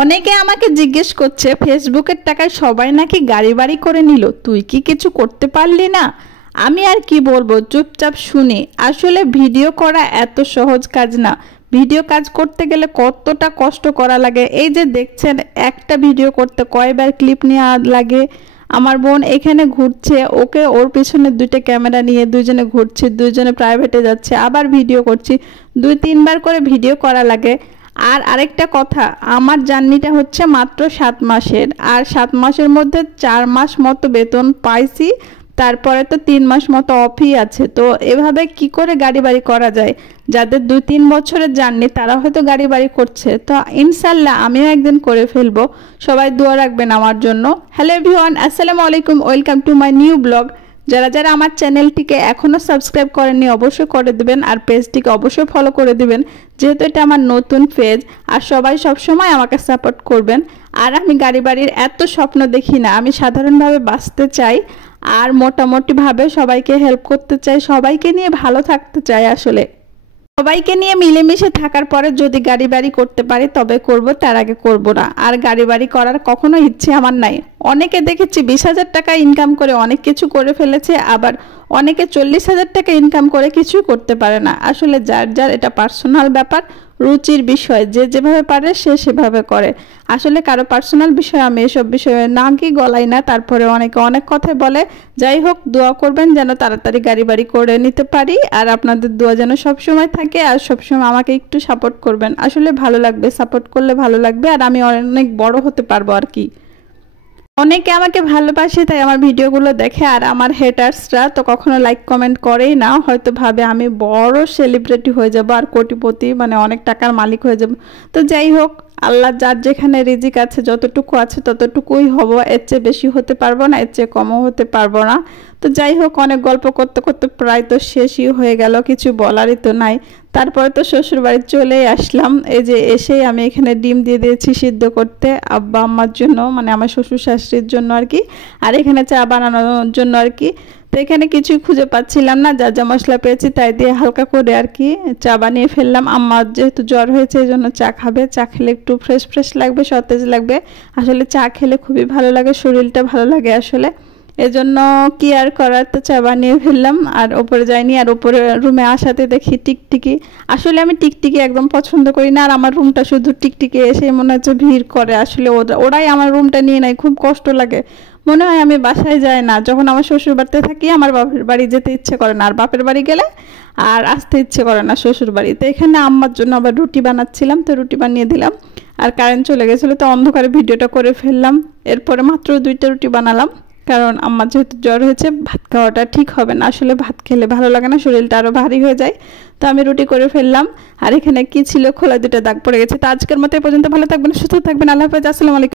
অনেকে আমাকে জিজ্ঞেস করছে ফেসবুকের টাকায় সবাই নাকি গাড়ি বাড়ি করে নিল, তুই কি কিছু করতে পারলি না? আমি আর কি বলবো, চুপচাপ শুনি। আসলে ভিডিও করা এত সহজ কাজ না। ভিডিও কাজ করতে গেলে কতটা কষ্ট করা লাগে। এই যে দেখছেন, একটা ভিডিও করতে কয়বার ক্লিপ নেওয়া লাগে। আমার বোন এখানে ঘুরছে, ওকে ওর পিছনে দুইটা ক্যামেরা নিয়ে দুইজনে ঘুরছি, দুইজনে প্রাইভেটে যাচ্ছে, আবার ভিডিও করছি, 2-3বার করে ভিডিও করা লাগে। আর আরেকটা কথা, আমার জার্নিটা হচ্ছে মাত্র 7 মাসের, আর 7 মাসের মধ্যে 4 মাস মতো বেতন পাইছি, তারপরে তো 3 মাস মতো অফই আছে। তো এভাবে কি করে গাড়ি বাড়ি করা যায়? যাদের 2-3 বছরের জার্নি তারা হয়তো গাড়ি বাড়ি করছে, তো ইনশাল্লাহ আমিও একদিন করে ফেলবো। সবাই দোয়া রাখবেন আমার জন্য। হ্যালো এভরিওয়ান, আসসালামু আলাইকুম, welcome to my new blog. যারা যারা আমার চ্যানেলটিকে এখনও সাবস্ক্রাইব করেননি অবশ্যই করে দেবেন, আর পেজটিকে অবশ্যই ফলো করে দিবেন, যেহেতু এটা আমার নতুন পেজ। আর সবাই সবসময় আমাকে সাপোর্ট করবেন। আর আমি গাড়ি বাড়ির এত স্বপ্ন দেখি না, আমি সাধারণভাবে বাঁচতে চাই, আর মোটামুটিভাবে সবাইকে হেল্প করতে চাই, সবাইকে নিয়ে ভালো থাকতে চাই। আসলে সবাইকে নিয়ে মিলেমিশে থাকার পরে যদি গাড়ি বাড়ি করতে পারি তবে করব, তার আগে করব না। আর গাড়ি বাড়ি করার কখনো ইচ্ছে আমার নাই। অনেকে দেখেছি 20,000 টাকা ইনকাম করে অনেক কিছু করে ফেলেছে, আবার অনেকে 40,000 টাকা ইনকাম করে কিছুই করতে পারে না। আসলে যার যার এটা পার্সোনাল ব্যাপার, রুচির বিষয়, যে যেভাবে পারে সে সেভাবে করে। আসলে কারো পার্সোনাল বিষয় আমি এসব বিষয়ে না কি গলাই না, তারপরে অনেকে অনেক কথা বলে। যাই হোক, দোয়া করবেন যেন তাড়াতাড়ি গাড়ি বাড়ি করে নিতে পারি, আর আপনাদের দোয়া যেন সবসময় থাকে, আর সবসময় আমাকে একটু সাপোর্ট করবেন। আসলে ভালো লাগবে, সাপোর্ট করলে ভালো লাগবে, আর আমি অনেক বড় হতে পারবো আর কি। অনেকে আমাকে ভালোবাসে তাই আমার ভিডিওগুলো দেখে, আর আমার হেটার্সরা তো কখনো লাইক কমেন্ট করেই না। হয়তো ভাবে আমি বড় সেলিব্রিটি হয়ে যাব আর কোটিপতি, মানে অনেক টাকার মালিক হয়ে যাব। তো যাই হোক, আল্লাহ যার যেখানে রিজিক আছে, যতটুকু আছে ততটুকুই হব, এর চেয়ে বেশি হতে পারবো না, এর চেয়ে কমও হতে পারবো না। তো যাই হোক, অনেক গল্প করতে করতে প্রায় তো শেষই হয়ে গেল, কিছু বলারই তো নাই। তারপরে তো শ্বশুর বাড়ি চলেই আসলাম। এই যে এসেই আমি এখানে ডিম দিয়ে দিয়েছি সিদ্ধ করতে আব্বা আম্মার জন্য, মানে আমার শ্বশুর শাশুড়ির জন্য আর কি, আর এখানে চা বানানোর জন্য আর কি। তো এখানে কিছুই খুঁজে পাচ্ছিলাম না, যা যা মশলা পেয়েছি তাই দিয়ে হালকা করে আর কি চা বানিয়ে ফেললাম। আম্মার যেহেতু জ্বর হয়েছে এই জন্য চা খাবে, চা খেলে একটু ফ্রেশ ফ্রেশ লাগবে, সতেজ লাগবে। আসলে চা খেলে খুবই ভালো লাগে, শরীরটা ভালো লাগে আসলে। এজন্য কি আর করার, তো চা বানিয়ে ফেললাম। আর ওপরে যাইনি, আর ওপরে রুমে আসাতে দেখি টিকটিকি। আসলে আমি টিকটিকি একদম পছন্দ করি না, আর আমার রুমটা শুধু টিকটিকি এসে মনে হচ্ছে ভিড় করে। আসলে ওরাই আমার রুমটা নিয়ে নেয়, খুব কষ্ট লাগে। মনে হয় আমি বাসায় যাই না। যখন আমার শ্বশুর বাড়িতে থাকি আমার বাপের বাড়ি যেতে ইচ্ছে করে না, আর বাপের বাড়ি গেলে আর আসতে ইচ্ছে করে না শ্বশুর বাড়িতে। এখানে আম্মার জন্য আবার রুটি বানাচ্ছিলাম, তো রুটি বানিয়ে দিলাম। আর কারেন্ট চলে গেছিলো, তো অন্ধকারে ভিডিওটা করে ফেললাম। এরপরে মাত্র 2টা রুটি বানালাম, কারণ আমার যেহেতু জ্বর হয়েছে ভাত খাওয়াটা ঠিক হবে না। আসলে ভাত খেলে ভালো লাগে না, শরীরটা আরও ভারী হয়ে যায়। তো আমি রুটি করে ফেললাম। আর এখানে কি ছিল, খোলা 2টা দাগ পড়ে গেছে। তো আজকের মতো এই পর্যন্ত, ভালো থাকবেন, সুস্থ থাকবেন, আল্লাহ হাফেজ, আসসালামু আলাইকুম।